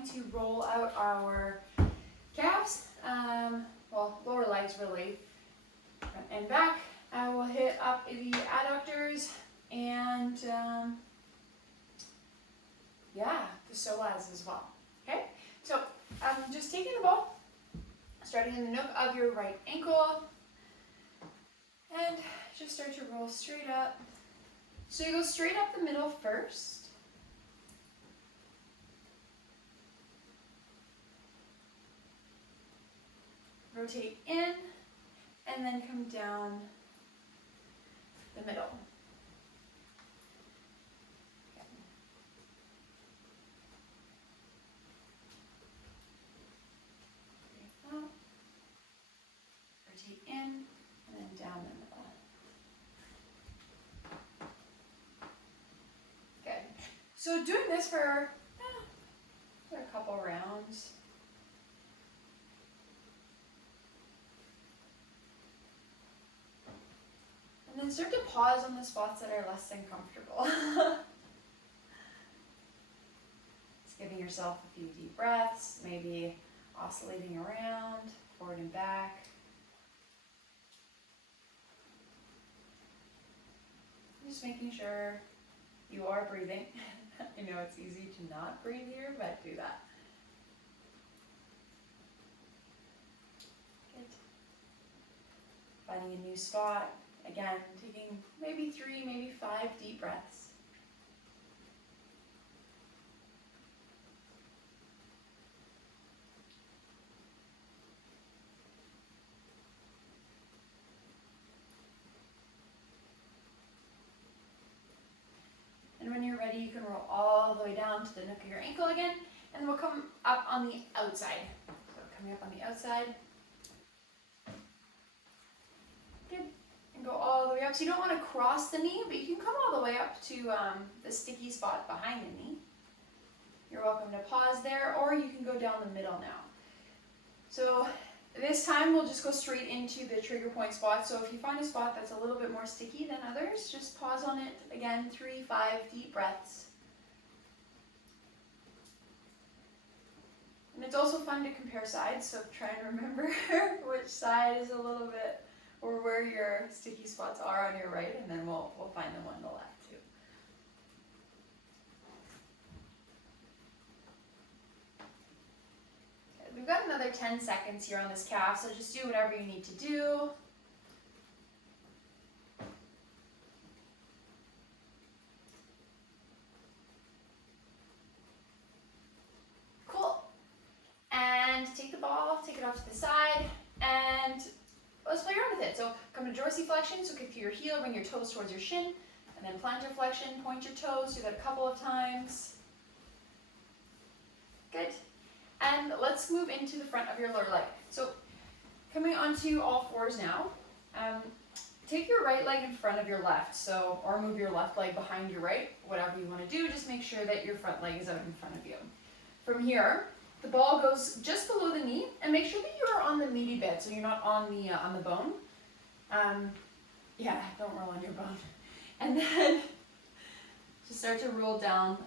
going to roll out our calves, well, lower legs really, front and back. I will hit up the adductors and yeah, the psoas as well. Okay, so just taking the ball, starting in the nook of your right ankle, and just start to roll straight up. So you go straight up the middle first. Rotate in, and then come down the middle. Okay. Rotate in, and then down the middle. Good. So doing this for a couple rounds. And then start to pause on the spots that are less than comfortable. Just giving yourself a few deep breaths, maybe oscillating around, forward and back. Just making sure you are breathing. I know it's easy to not breathe here, but do that. Good. Finding a new spot. Again, taking maybe 3, maybe 5 deep breaths. And when you're ready, you can roll all the way down to the nook of your ankle again, and we'll come up on the outside. So coming up on the outside. Good. And go all the way up. So you don't want to cross the knee, but you can come all the way up to the sticky spot behind the knee. You're welcome to pause there, or you can go down the middle now. So this time we'll just go straight into the trigger point spot. So if you find a spot that's a little bit more sticky than others, just pause on it. Again, 3, 5 deep breaths. And it's also fun to compare sides, so try and remember which side is a little bit, or where your sticky spots are on your right, and then we'll find them on the left too. Okay, we've got another 10 seconds here on this calf, so just do whatever you need to do. Cool. And take the ball, take it off to the side, and let's play around with it. So come to dorsiflexion, so kick through your heel, bring your toes towards your shin, and then plantar flexion, point your toes, do that a couple of times. Good. And let's move into the front of your lower leg. So coming onto all fours now, take your right leg in front of your left, so, or move your left leg behind your right, whatever you want to do, just make sure that your front leg is out in front of you. From here, the ball goes just below the knee, and make sure that you're on the meaty bit, so you're not on the bone. Yeah, don't roll on your bone. And then just start to roll down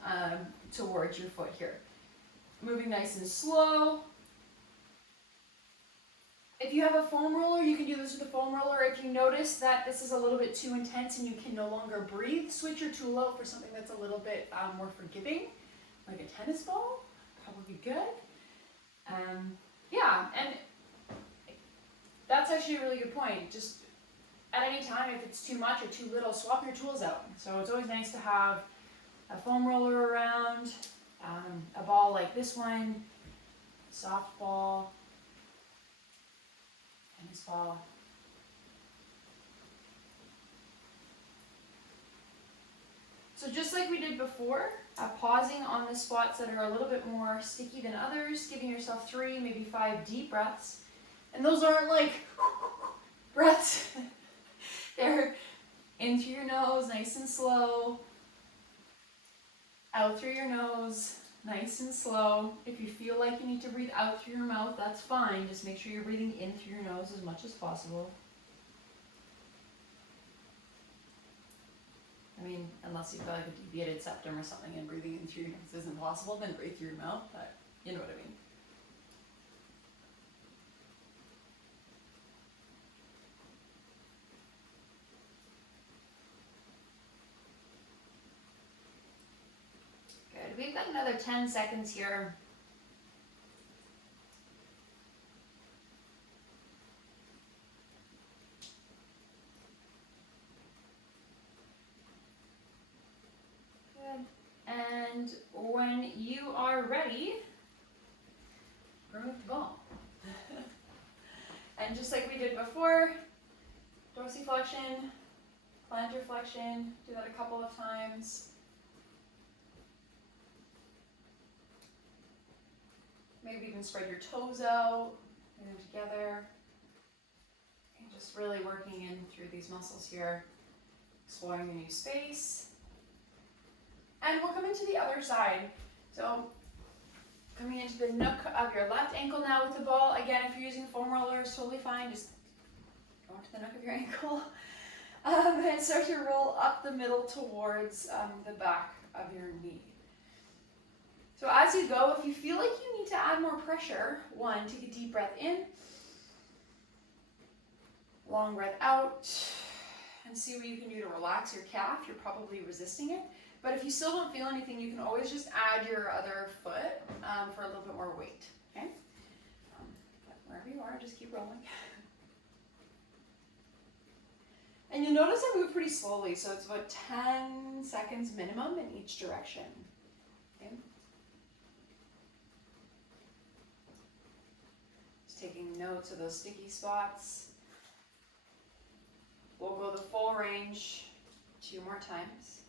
towards your foot here. Moving nice and slow. If you have a foam roller, you can do this with a foam roller. If you notice that this is a little bit too intense and you can no longer breathe, switch your tool out for something that's a little bit more forgiving, like a tennis ball. Probably good. Yeah, and that's actually a really good point. Just at any time, if it's too much or too little, swap your tools out. So it's always nice to have a foam roller around, a ball like this one, softball, tennis ball. So just like we did before, pausing on the spots that are a little bit more sticky than others, giving yourself 3, maybe 5 deep breaths. And those aren't like breaths. They're in through your nose, nice and slow. Out through your nose, nice and slow. If you feel like you need to breathe out through your mouth, that's fine. Just make sure you're breathing in through your nose as much as possible. I mean, unless you've got like a deviated septum or something and breathing in through your nose isn't possible, then breathe through your mouth. But You know what I mean. Good. We've got another 10 seconds here. Good. And when you are ready, remove the ball. And just like we did before, dorsiflexion, plantar flexion, do that a couple of times. Maybe even spread your toes out, bring them together. And just really working in through these muscles here, exploring a new space. And we'll come into the other side. So coming into the nook of your left ankle now with the ball. Again, if you're using foam rollers, totally fine. Just go into the nook of your ankle. And start to roll up the middle towards the back of your knee. So as you go, if you feel like you need to add more pressure, one, take a deep breath in. Long breath out. And see what you can do to relax your calf. You're probably resisting it. But if you still don't feel anything, you can always just add your other foot for a little bit more weight, okay? But wherever you are, just keep rolling. And you'll notice I move pretty slowly, so it's about 10 seconds minimum in each direction, okay? Just taking notes of those sticky spots. We'll go the full range 2 more times.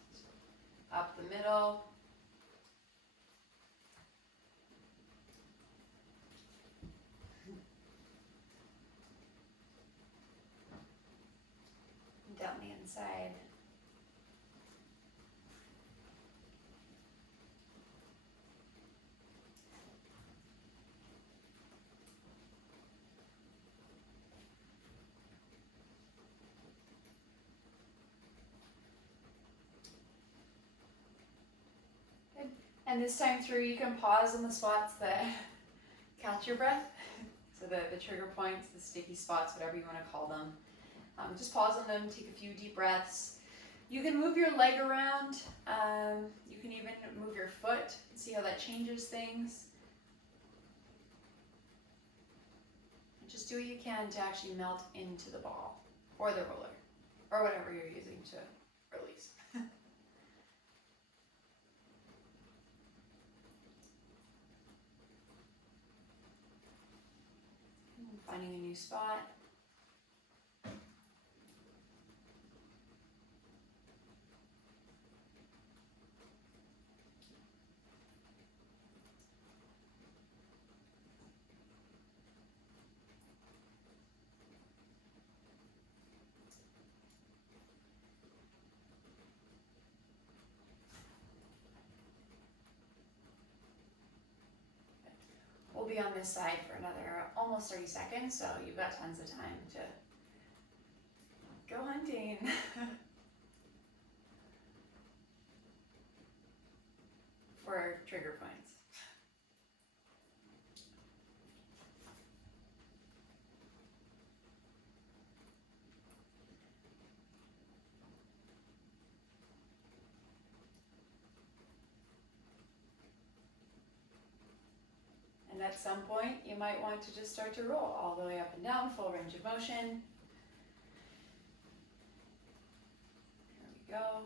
Up the middle. Down the inside. And this time through, you can pause on the spots that catch your breath. So the trigger points, the sticky spots, whatever you want to call them. Just pause on them, take a few deep breaths. You can move your leg around. You can even move your foot and see how that changes things. And just do what you can to actually melt into the ball or the roller or whatever you're using to release. Finding a new spot. We'll be on this side for another almost 30 seconds, so you've got tons of time to go hunting. For trigger points. And at some point, you might want to just start to roll all the way up and down, full range of motion. There we go.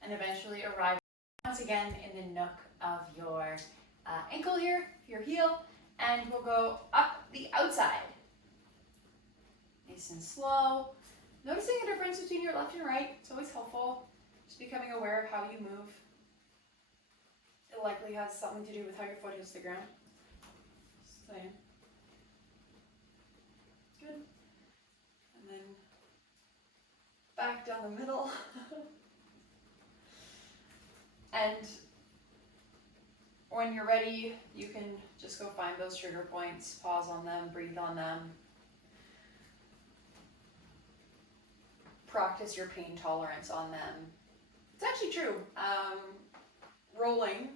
And eventually arrive once again in the nook of your ankle here, your heel, and we'll go up the outside. Nice and slow. Noticing the difference between your left and right, it's always helpful. Just becoming aware of how you move. It likely has something to do with how your foot hits the ground. Just saying. Good. And then back down the middle. And when you're ready, you can just go find those trigger points, pause on them, breathe on them. Practice your pain tolerance on them. It's actually true. Rolling,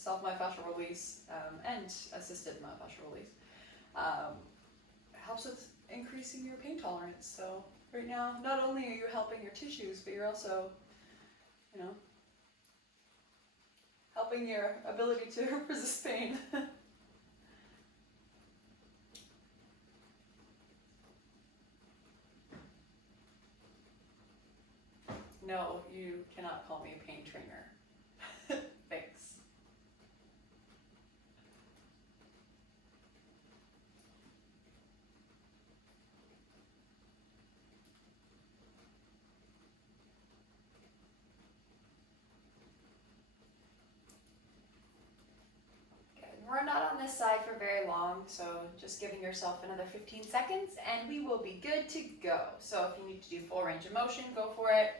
self-myofascial release and assisted myofascial release. Helps with increasing your pain tolerance. So right now, not only are you helping your tissues, but you're also, you know, helping your ability to resist pain. No, you cannot call me a pain trainer. Thanks. Good. We're not on this side for very long, so just giving yourself another 15 seconds and we will be good to go. So if you need to do full range of motion, go for it.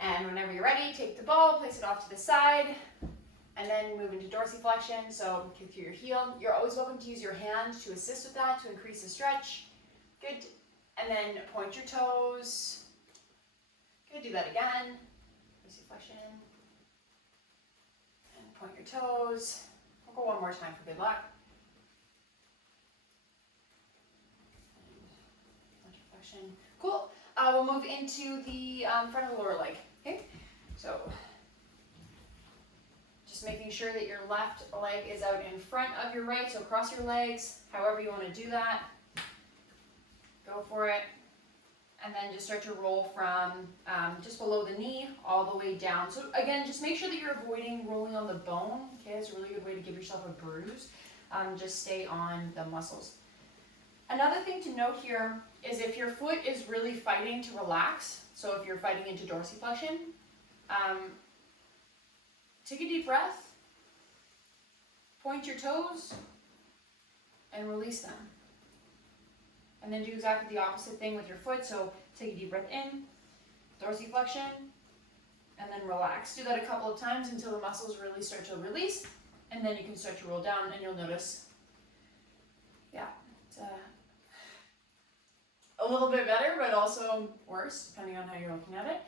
And whenever you're ready, take the ball, place it off to the side, and then move into dorsiflexion. So kick through your heel. You're always welcome to use your hand to assist with that, to increase the stretch. Good. And then point your toes. Good, do that again. Dorsiflexion. And point your toes. We'll go one more time for good luck. And dorsiflexion. Cool. We'll move into the front of the lower leg. Okay, so just making sure that your left leg is out in front of your right, so cross your legs, however you want to do that. Go for it. And then just start to roll from just below the knee all the way down. So again, just make sure that you're avoiding rolling on the bone. Okay, it's a really good way to give yourself a bruise. Just stay on the muscles. Another thing to note here is if your foot is really fighting to relax, so if you're fighting into dorsiflexion, take a deep breath, point your toes, and release them. And then do exactly the opposite thing with your foot, so take a deep breath in, dorsiflexion, and then relax. Do that a couple of times until the muscles really start to release, and then you can start to roll down, and you'll notice, yeah, it's a little bit better, but also worse, depending on how you're looking at it.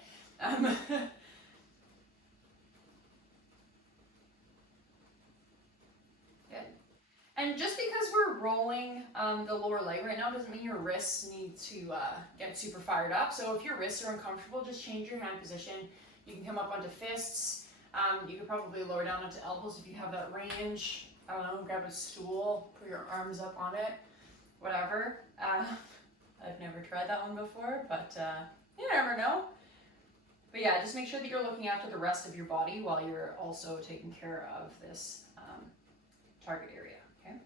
Good. And just because we're rolling the lower leg right now doesn't mean your wrists need to get super fired up. So if your wrists are uncomfortable, just change your hand position. You can come up onto fists. You could probably lower down onto elbows if you have that range. I don't know, grab a stool, put your arms up on it, whatever. I've never tried that one before, but you never know. But yeah, just make sure that you're looking after the rest of your body while you're also taking care of this target area, okay?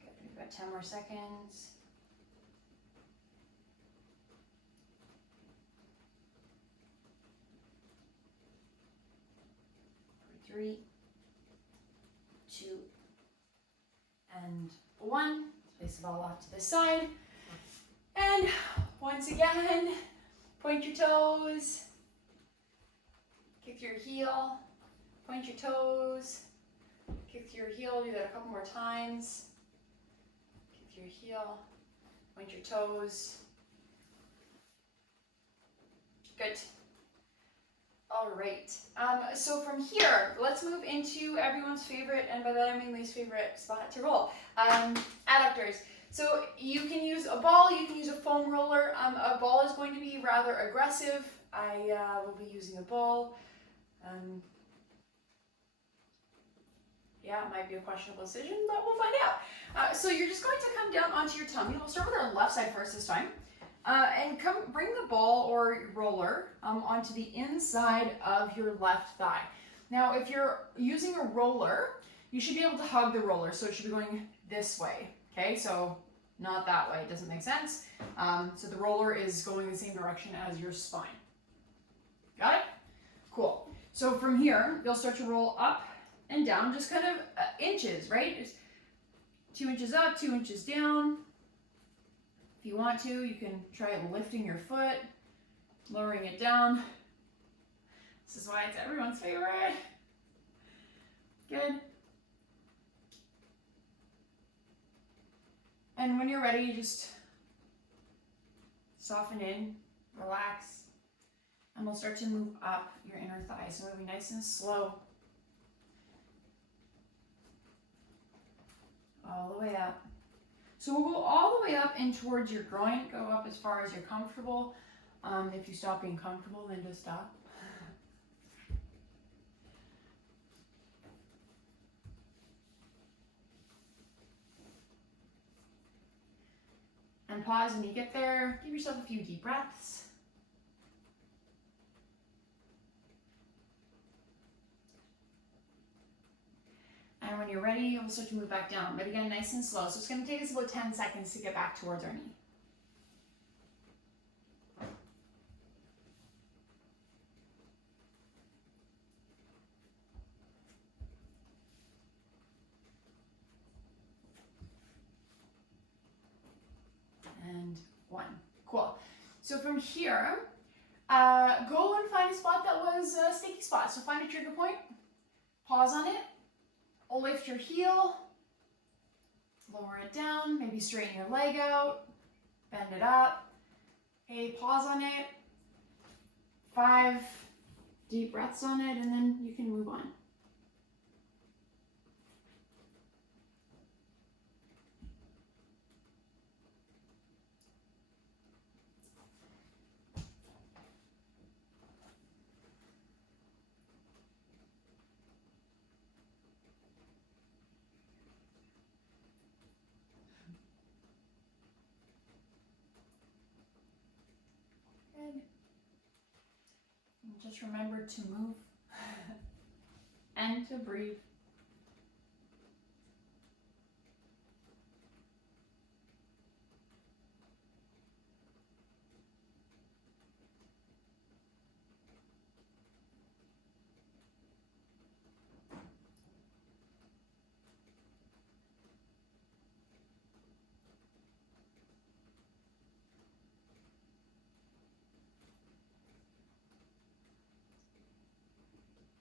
Good, we've got 10 more seconds. 3, 2, and 1. Place the ball off to the side. And once again, point your toes, kick your heel, point your toes, kick your heel, do that a couple more times. Kick your heel, point your toes. Good. All right, so from here, let's move into everyone's favorite, and by that I mean least favorite spot to roll, adductors. So you can use a ball, you can use a foam roller. A ball is going to be rather aggressive. I will be using a ball. Yeah, it might be a questionable decision, but we'll find out. So you're just going to come down onto your tummy. We'll start with our left side first this time. And bring the ball or roller onto the inside of your left thigh. Now, if you're using a roller, you should be able to hug the roller, so it should be going this way. Okay, so not that way. It doesn't make sense. So the roller is going the same direction as your spine. Got it? Cool. So from here, you'll start to roll up and down, just kind of inches, right? Just 2 inches up, 2 inches down. If you want to, you can try lifting your foot, lowering it down. This is why it's everyone's favorite. Good. And when you're ready, just soften in, relax, and we'll start to move up your inner thighs. So moving nice and slow. All the way up. So we'll go all the way up in towards your groin. Go up as far as you're comfortable. If you stop being comfortable, then just stop. And pause when you get there. Give yourself a few deep breaths. And when you're ready, we'll start to move back down. But again, nice and slow. So it's going to take us about 10 seconds to get back towards our knee. And 1. Cool. So from here, go and find a spot that was a sticky spot. So find a trigger point, pause on it, lift your heel, lower it down, maybe straighten your leg out, bend it up. Okay, pause on it, 5 deep breaths on it, and then you can move on. Good. And just remember to move and to breathe.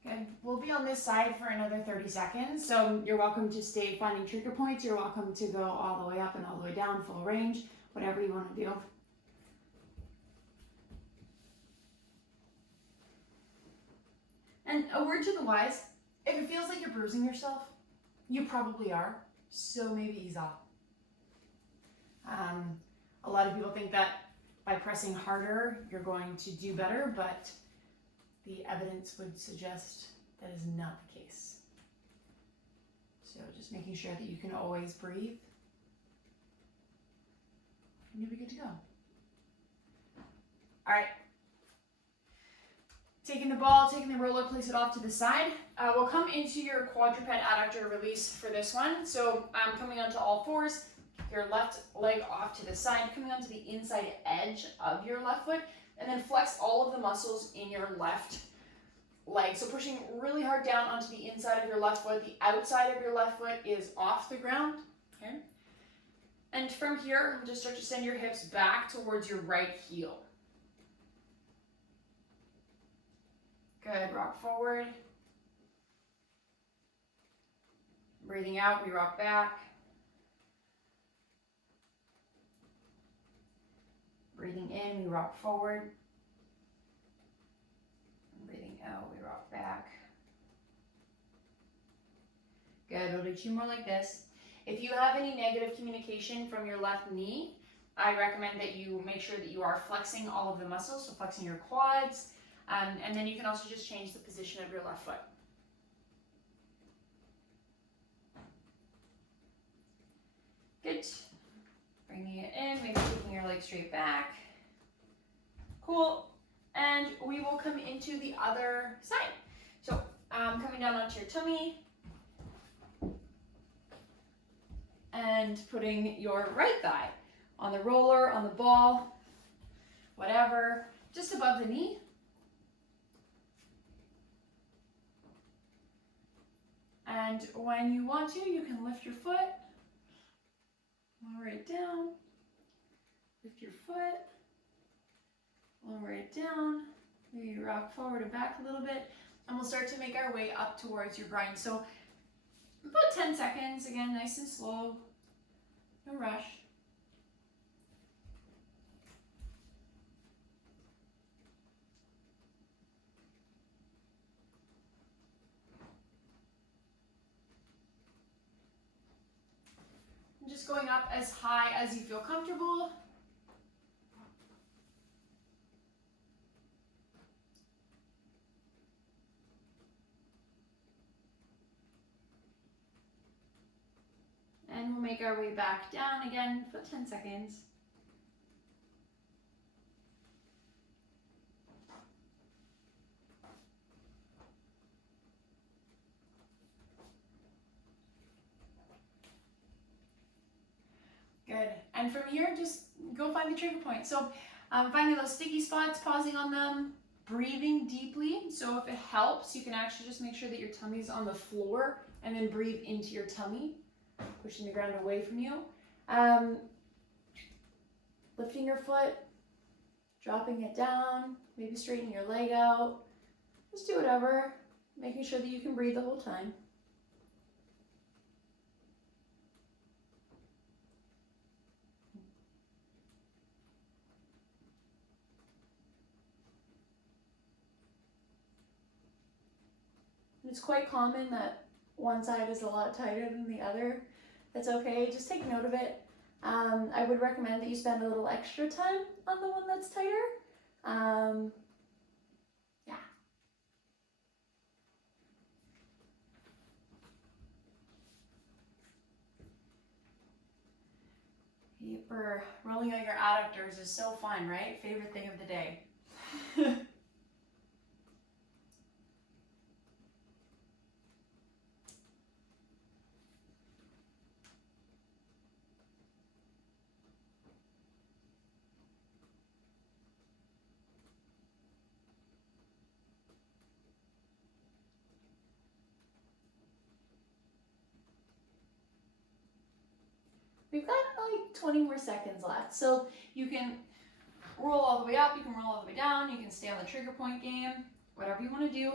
Good. We'll be on this side for another 30 seconds. So you're welcome to stay finding trigger points. You're welcome to go all the way up and all the way down, full range, whatever you want to do. And a word to the wise, if it feels like you're bruising yourself, you probably are. So maybe ease off. A lot of people think that by pressing harder, you're going to do better, but the evidence would suggest that is not the case. So just making sure that you can always breathe, and you'll be good to go. All right. Taking the ball, taking the roller, place it off to the side. We'll come into your quadruped adductor release for this one. So I'm coming onto all fours, your left leg off to the side, coming onto the inside edge of your left foot, and then flex all of the muscles in your left leg. So pushing really hard down onto the inside of your left foot. The outside of your left foot is off the ground. Okay. And from here, just start to send your hips back towards your right heel. Good, rock forward. Breathing out, we rock back. Breathing in, we rock forward. Breathing out, we rock back. Good, we'll do 2 more like this. If you have any negative communication from your left knee, I recommend that you make sure that you are flexing all of the muscles, so flexing your quads, and then you can also just change the position of your left foot. Good. Bringing it in, maybe taking your leg straight back. Cool. And we will come into the other side. So coming down onto your tummy. and putting your right thigh on the roller, on the ball, whatever, just above the knee. And when you want to, you can lift your foot, lower it down, lift your foot, lower it down, maybe rock forward and back a little bit, and we'll start to make our way up towards your grind. So about 10 seconds, again, nice and slow, no rush. Just going up as high as you feel comfortable. And we'll make our way back down again for 10 seconds. Good. And from here, just go find the trigger point. So finding those sticky spots, pausing on them, breathing deeply. So if it helps, you can actually just make sure that your tummy's on the floor and then breathe into your tummy, pushing the ground away from you. Lifting your foot, dropping it down, maybe straightening your leg out. Just do whatever, making sure that you can breathe the whole time. It's quite common that one side is a lot tighter than the other. That's okay, just take note of it. I would recommend that you spend a little extra time on the one that's tighter. Yeah. Deeper. Rolling out your adductors is so fun, right? Favorite thing of the day. We've got like 20 more seconds left. So you can roll all the way up, you can roll all the way down, you can stay on the trigger point game, whatever you want to do.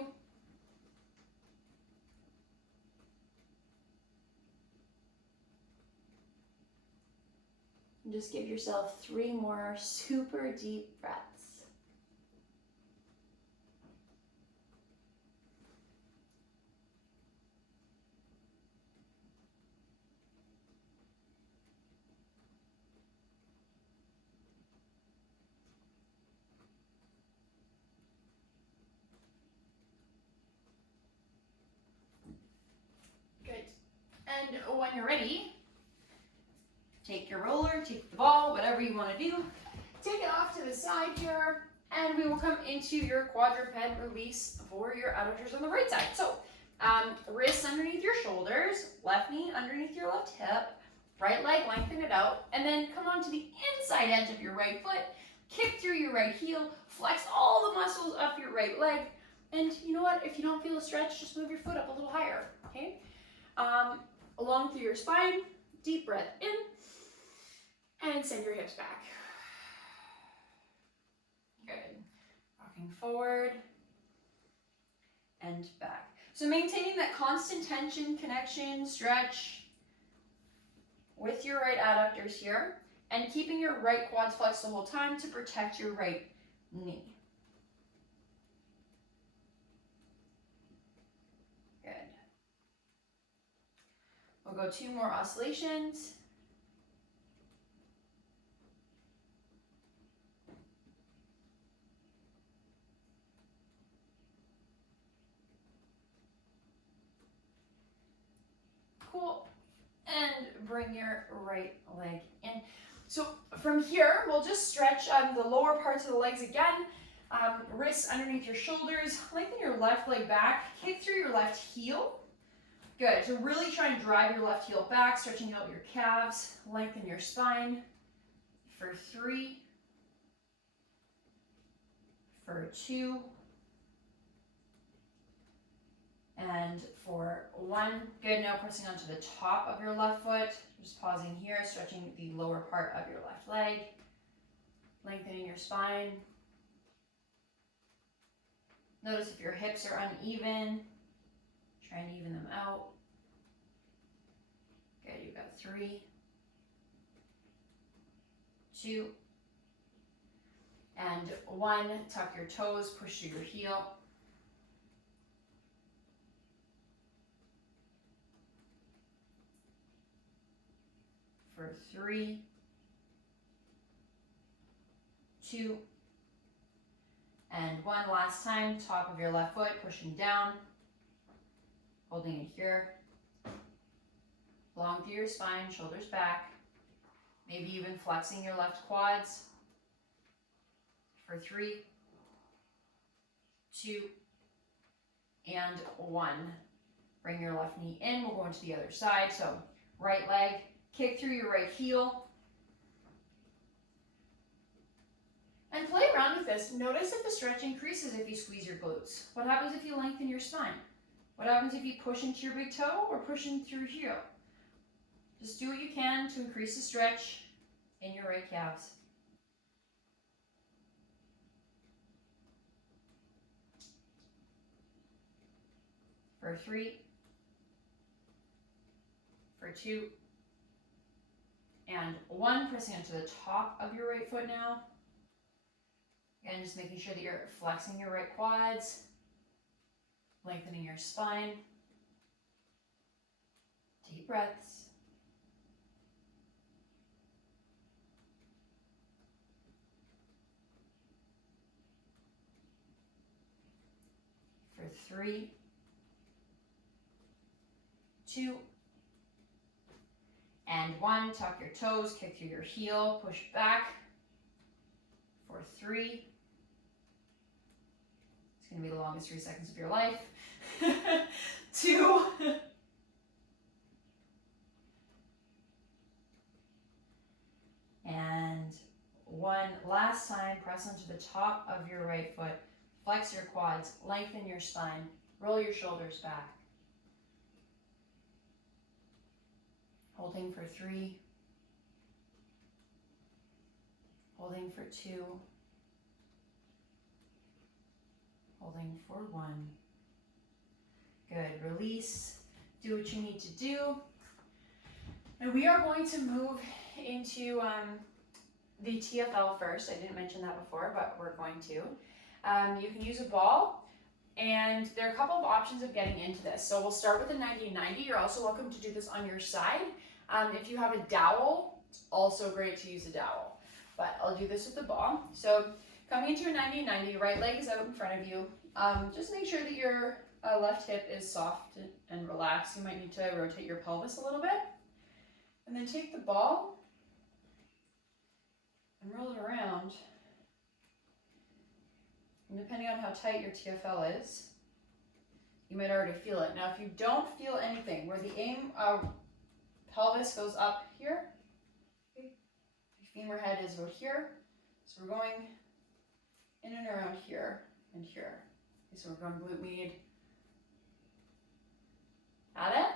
And just give yourself 3 more super deep breaths. And when you're ready, take your roller, take the ball, whatever you want to do, take it off to the side here, and we will come into your quadruped release for your adductors on the right side. So wrists underneath your shoulders, left knee underneath your left hip, right leg, lengthen it out, and then come onto the inside edge of your right foot, kick through your right heel, flex all the muscles up your right leg, and you know what, if you don't feel a stretch, just move your foot up a little higher, okay? Along through your spine, deep breath in, and send your hips back. Good. Rocking forward and back. So maintaining that constant tension, connection, stretch with your right adductors here, and keeping your right quads flexed the whole time to protect your right knee. We'll go 2 more oscillations. Cool. And bring your right leg in. So from here, we'll just stretch the lower parts of the legs again. Wrists underneath your shoulders. Lengthen your left leg back. Kick through your left heel. Good. So really try and drive your left heel back, stretching out your calves, lengthen your spine for 3, for 2, and for 1. Good. Now pressing onto the top of your left foot. Just pausing here, stretching the lower part of your left leg, lengthening your spine. Notice if your hips are uneven. Try and even them out. Good. You've got 3, 2, and 1. Tuck your toes, push through your heel. For 3, 2, and 1. Last time, top of your left foot, pushing down, holding it here. Long through your spine, shoulders back. Maybe even flexing your left quads. For 3, 2, and 1. Bring your left knee in. We'll go into the other side. So right leg, kick through your right heel. And play around with this. Notice if the stretch increases if you squeeze your glutes. What happens if you lengthen your spine? What happens if you push into your big toe or push into your heel? Just do what you can to increase the stretch in your right calves. For 3, for 2, and 1. Pressing onto the top of your right foot now. Again, just making sure that you're flexing your right quads, lengthening your spine. Deep breaths. For 3, 2, and 1. Tuck your toes, kick through your heel, push back. For 3. It's going to be the longest 3 seconds of your life. 2. And 1. Last time, press onto the top of your right foot. Flex your quads, lengthen your spine, roll your shoulders back. Holding for 3. Holding for 2. Holding for 1. Good. Release. Do what you need to do. And we are going to move into the TFL first. I didn't mention that before, but we're going to. You can use a ball, and there are a couple of options of getting into this. So we'll start with the 90-90. You're also welcome to do this on your side. If you have a dowel, it's also great to use a dowel. But I'll do this with the ball. So coming into a 90-90, right leg is out in front of you. Just make sure that your left hip is soft and relaxed. You might need to rotate your pelvis a little bit. And then take the ball and roll it around. And depending on how tight your TFL is, you might already feel it. Now, if you don't feel anything, where the pelvis goes up here, okay, the femur head is about here, so we're going in and around here and here. Okay, so we're going glute med. Got it?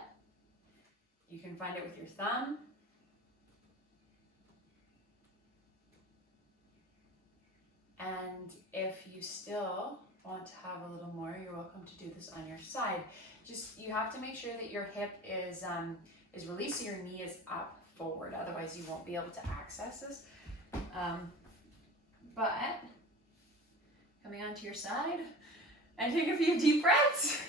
You can find it with your thumb. And if you still want to have a little more, you're welcome to do this on your side. Just, you have to make sure that your hip is released, so your knee is up forward. Otherwise, you won't be able to access this. But coming onto your side and take a few deep breaths.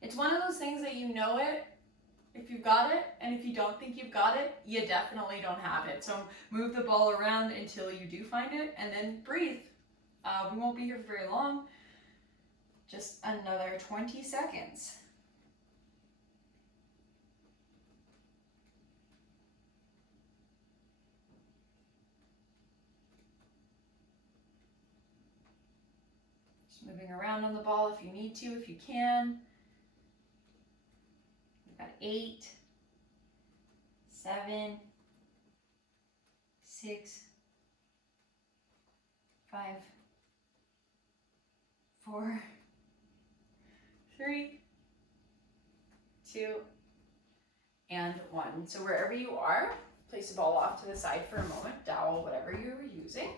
It's one of those things that you know it if you've got it, and if you don't think you've got it, you definitely don't have it. So move the ball around until you do find it, and then breathe. We won't be here for very long. Just another 20 seconds. Just moving around on the ball if you need to, if you can. We've got 8, 7, 6, 5, 4, 3, 2, and 1. So wherever you are, place the ball off to the side for a moment, dowel, whatever you're using.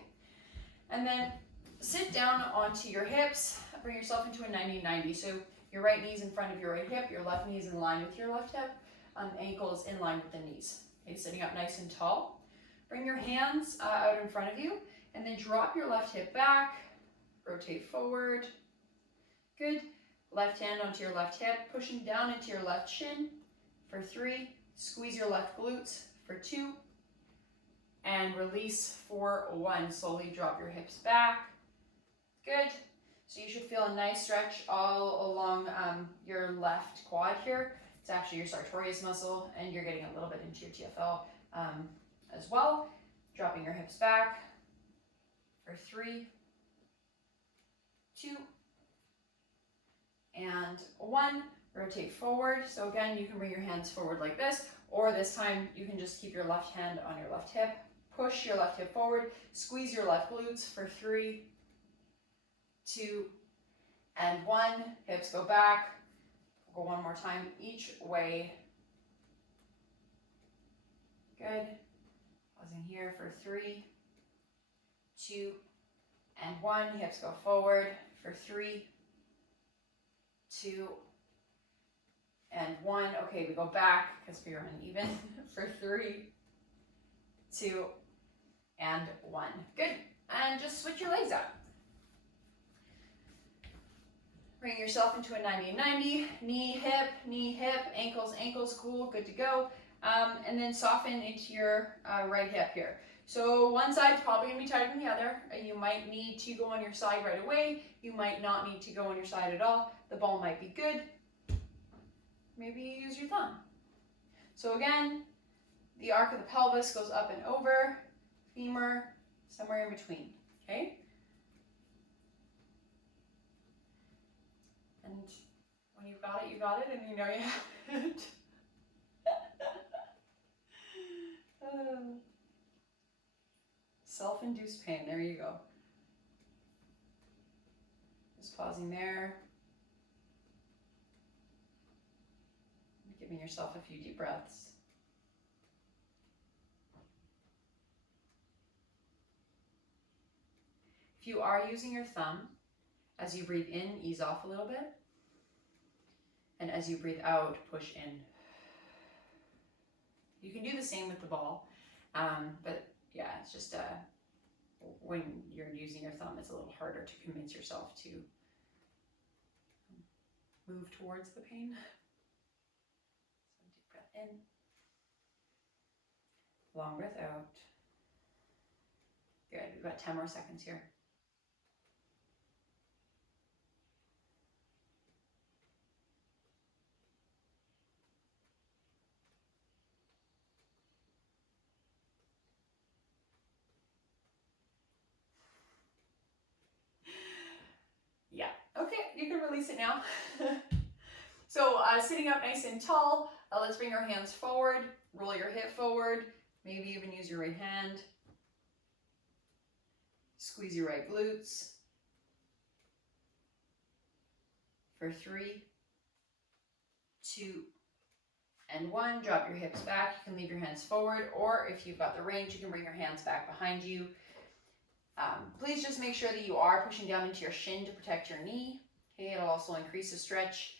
And then sit down onto your hips, bring yourself into a 90-90. So your right knee's in front of your right hip, your left knee's in line with your left hip, ankles in line with the knees. Okay, sitting up nice and tall. Bring your hands out in front of you, and then drop your left hip back, rotate forward. Good. Left hand onto your left hip, pushing down into your left shin for 3. Squeeze your left glutes for 2. And release for 1. Slowly drop your hips back. Good. So you should feel a nice stretch all along your left quad here. It's actually your sartorius muscle, and you're getting a little bit into your TFL as well. Dropping your hips back for 3, 2, and 1. Rotate forward. So again, you can bring your hands forward like this, or this time you can just keep your left hand on your left hip. Push your left hip forward. Squeeze your left glutes for 3, 2, and 1. Hips go back. Go one more time each way. Good. Pausing here for 3, 2, and 1. Hips go forward for 3, 2, and 1. Okay, we go back because we are uneven for 3, 2, and 1. Good. And just switch your legs up. Bring yourself into a 90-90. Knee, hip, ankles, ankles. Cool, good to go. And then soften into your right hip here. So one side's probably going to be tighter than the other. You might need to go on your side right away. You might not need to go on your side at all. The ball might be good. Maybe you use your thumb. So again, the arc of the pelvis goes up and over, femur, somewhere in between, okay? And when you've got it, you got it, and you know you have it. Self-induced pain, there you go. Just pausing there. Giving yourself a few deep breaths. If you are using your thumb, as you breathe in, ease off a little bit. And as you breathe out, push in. You can do the same with the ball, but yeah, it's just when you're using your thumb, it's a little harder to convince yourself to move towards the pain. So deep breath in, long breath out. Good, we've got 10 more seconds here. Yeah, okay, you can release it now. So sitting up nice and tall, let's bring our hands forward, roll your hip forward, maybe even use your right hand. Squeeze your right glutes for 3, 2, and 1. Drop your hips back. You can leave your hands forward, or if you've got the range, you can bring your hands back behind you. Please just make sure that you are pushing down into your shin to protect your knee. Okay, it'll also increase the stretch.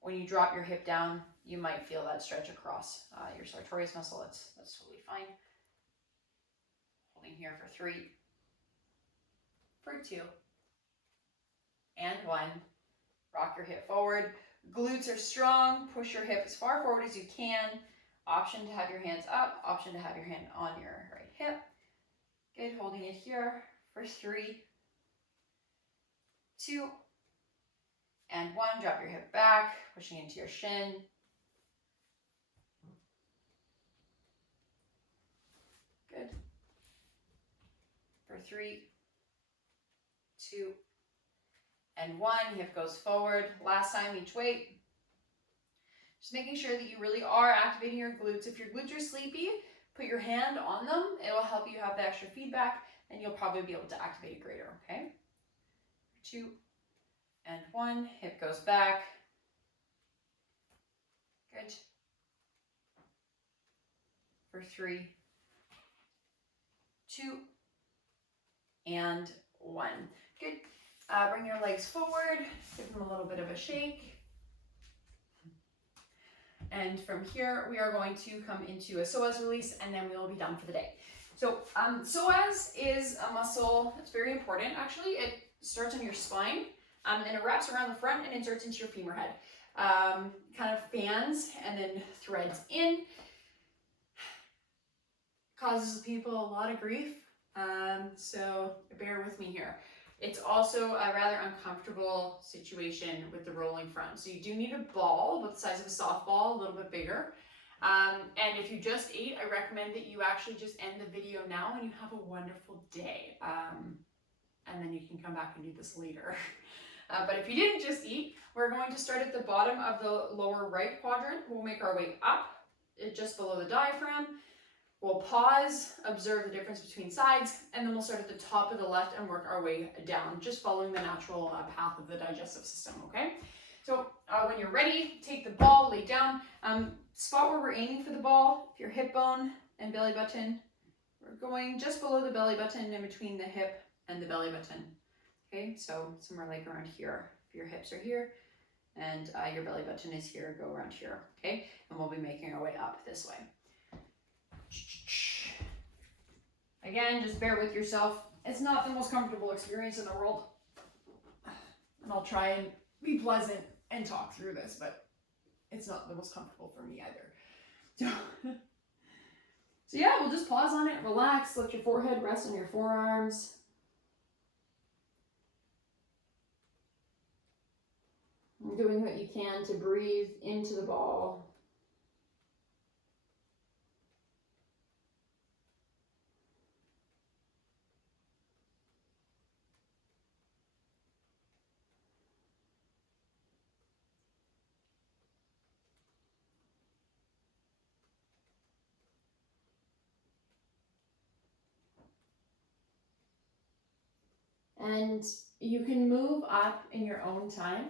When you drop your hip down, you might feel that stretch across your sartorius muscle. That's totally fine. Holding here for 3, for 2, and 1. Rock your hip forward. Glutes are strong. Push your hip as far forward as you can. Option to have your hands up. Option to have your hand on your right hip. Good. Holding it here for 3, 2, and 1. Drop your hip back. Pushing into your shin. Good. For 3, 2, and 1. Hip goes forward. Last time, each weight. Just making sure that you really are activating your glutes. If your glutes are sleepy, put your hand on them. It will help you have the extra feedback, and you'll probably be able to activate it greater, okay? 2 and 1. Hip goes back. Good. For 3, 2, and 1. Good. Bring your legs forward. Give them a little bit of a shake. And from here, we are going to come into a psoas release, and then we will be done for the day. So psoas is a muscle that's very important. Actually, it starts on your spine, and it wraps around the front and inserts into your femur head. Kind of fans and then threads in. Causes people a lot of grief, so bear with me here. It's also a rather uncomfortable situation with the rolling front. So you do need a ball about the size of a softball, a little bit bigger. And if you just ate, I recommend that you actually just end the video now and you have a wonderful day. And then you can come back and do this later. But if you didn't just eat, we're going to start at the bottom of the lower right quadrant. We'll make our way up, just below the diaphragm. We'll pause, observe the difference between sides, and then we'll start at the top of the left and work our way down, just following the natural path of the digestive system, okay? So when you're ready, take the ball, lay down. Spot where we're aiming for the ball, your hip bone and belly button. We're going just below the belly button in between the hip and the belly button, okay? So somewhere like around here. If your hips are here and your belly button is here, go around here, okay? And we'll be making our way up this way. Again, just bear with yourself. It's not the most comfortable experience in the world. And I'll try and be pleasant and talk through this, but it's not the most comfortable for me either. So yeah, we'll just pause on it, relax, let your forehead rest on your forearms. And doing what you can to breathe into the ball. And you can move up in your own time.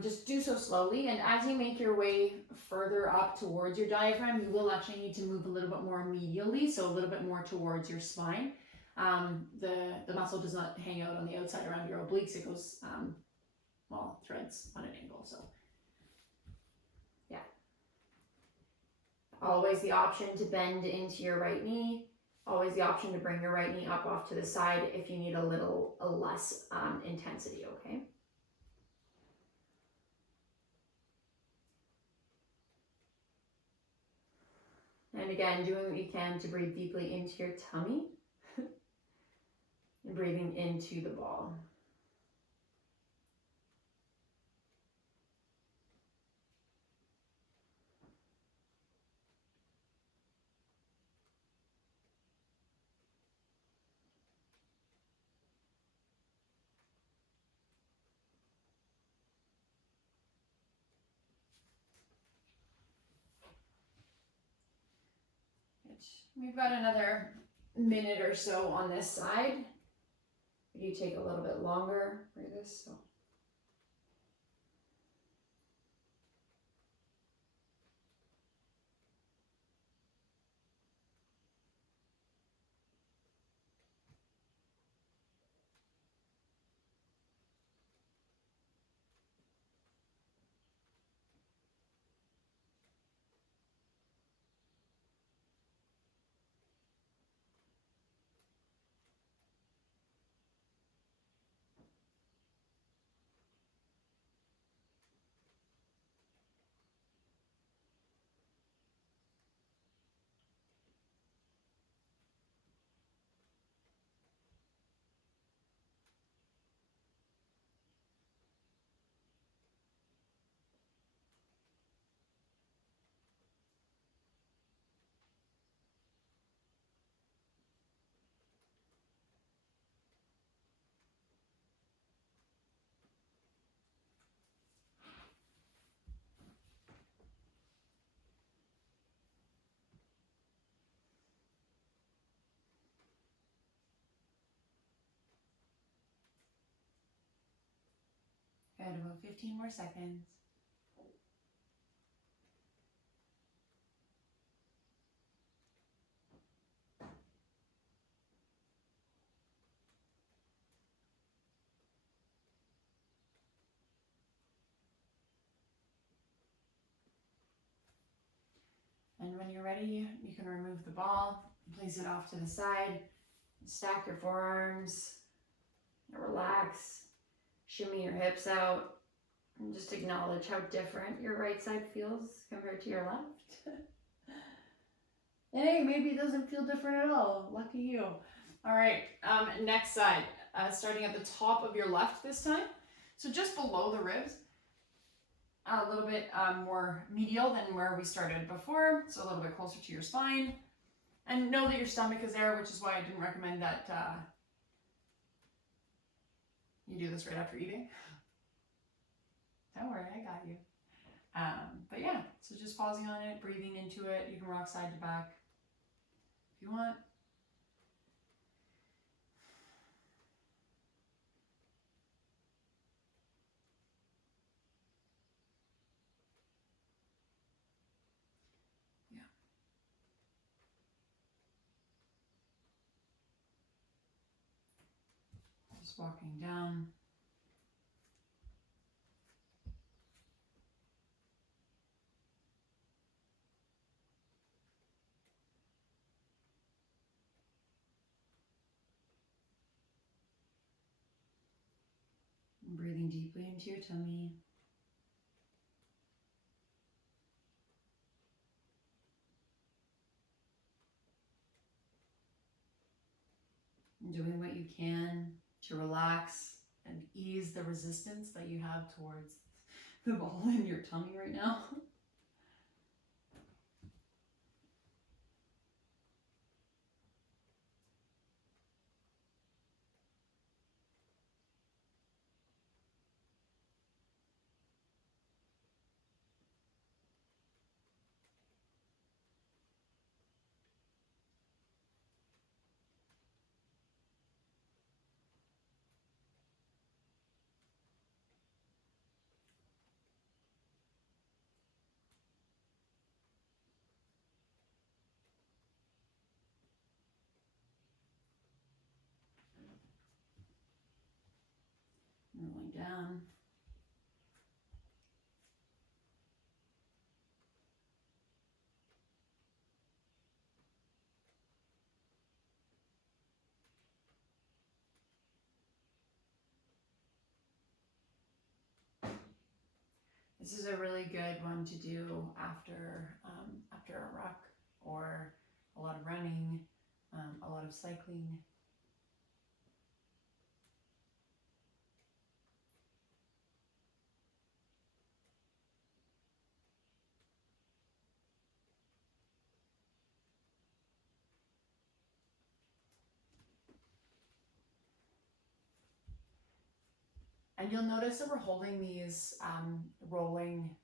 Just do so slowly, and as you make your way further up towards your diaphragm, you will actually need to move a little bit more medially, so a little bit more towards your spine. The muscle does not hang out on the outside around your obliques, it goes, threads on an angle, so yeah. Always the option to bend into your right knee. Always the option to bring your right knee up off to the side if you need a less intensity, okay? And again, doing what you can to breathe deeply into your tummy and breathing into the ball. We've got another minute or so on this side. You take a little bit longer for this. So. Good, about 15 more seconds. And when you're ready, you can remove the ball, place it off to the side, stack your forearms, relax, shimmy your hips out, and just acknowledge how different your right side feels compared to your left. And hey, maybe it doesn't feel different at all. Lucky you. All right, next side, starting at the top of your left this time. So just below the ribs, a little bit more medial than where we started before, so a little bit closer to your spine. And know that your stomach is there, which is why I didn't recommend that you do this right after eating. Don't worry, I got you. But yeah, so just pausing on it, breathing into it. You can rock side to back if you want. Yeah. Just walking down. Breathing deeply into your tummy. Doing what you can to relax and ease the resistance that you have towards the ball in your tummy right now. Rolling down. This is a really good one to do after a ruck or a lot of running, a lot of cycling. And you'll notice that we're holding these rolling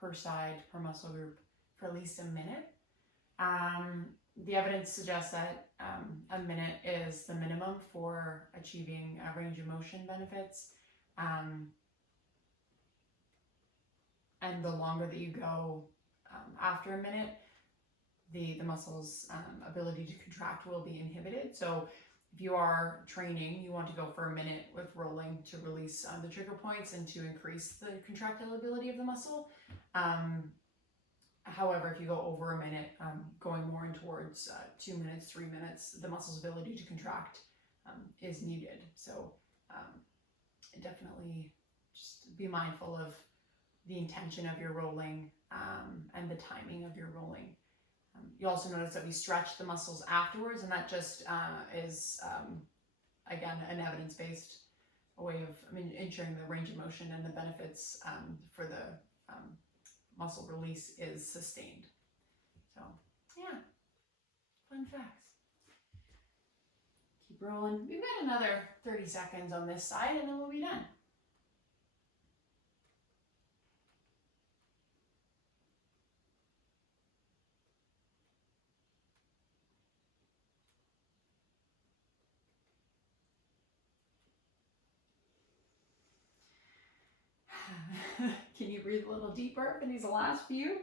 per side, per muscle group for at least a minute. The evidence suggests that a minute is the minimum for achieving range of motion benefits. And the longer that you go after a minute, the muscle's ability to contract will be inhibited. So if you are training, you want to go for a minute with rolling to release the trigger points and to increase the contractile ability of the muscle. However, if you go over a minute, going more in towards 2 minutes, 3 minutes, the muscle's ability to contract is needed. So definitely just be mindful of the intention of your rolling and the timing of your rolling. You also notice that we stretch the muscles afterwards, and that just is, again, an evidence-based way of ensuring the range of motion and the benefits for the muscle release is sustained. So, yeah, fun facts. Keep rolling. We've got another 30 seconds on this side, and then we'll be done. Can you breathe a little deeper in these last few?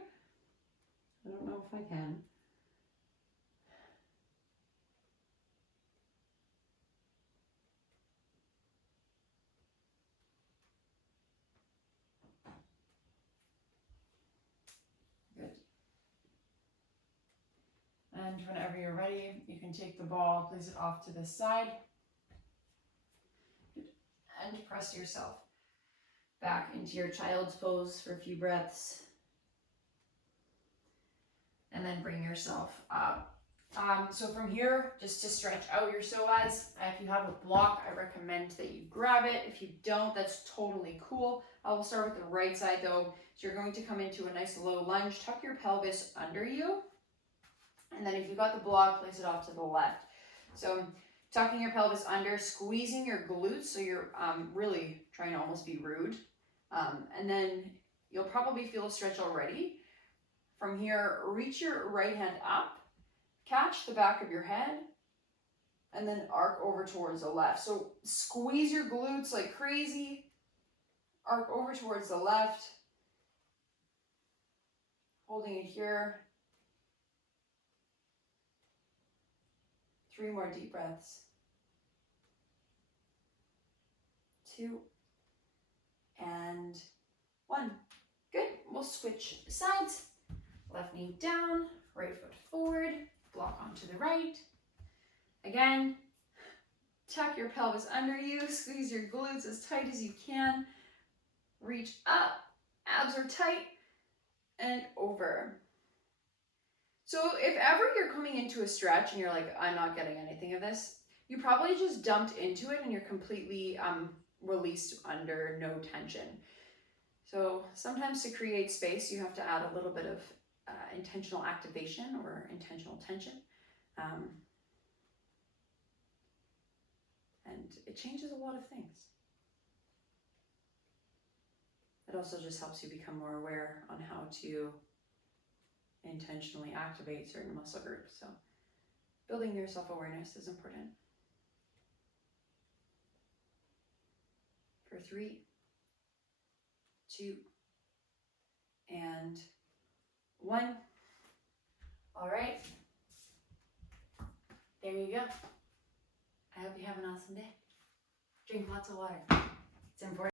I don't know if I can. Good. And whenever you're ready, you can take the ball, place it off to the side, and press yourself back into your child's pose for a few breaths. And then bring yourself up. So from here, just to stretch out your psoas, if you have a block, I recommend that you grab it. If you don't, that's totally cool. I will start with the right side though. So you're going to come into a nice low lunge, tuck your pelvis under you. And then if you've got the block, place it off to the left. So tucking your pelvis under, squeezing your glutes, so you're really trying to almost be rude. And then you'll probably feel a stretch already. From here, reach your right hand up, catch the back of your head, and then arc over towards the left. So squeeze your glutes like crazy, arc over towards the left, holding it here. 3 more deep breaths. 2 and 1. Good. We'll switch sides. Left knee down, right foot forward, block onto the right. Again, tuck your pelvis under you, squeeze your glutes as tight as you can. Reach up, abs are tight, and over. So if ever you're coming into a stretch and you're like, I'm not getting anything of this, you probably just dumped into it and you're completely released under no tension. So sometimes to create space, you have to add a little bit of intentional activation or intentional tension. And it changes a lot of things. It also just helps you become more aware on how to intentionally activate certain muscle groups. So building your self-awareness is important. For 3, 2, and 1. All right. There you go. I hope you have an awesome day. Drink lots of water. It's important.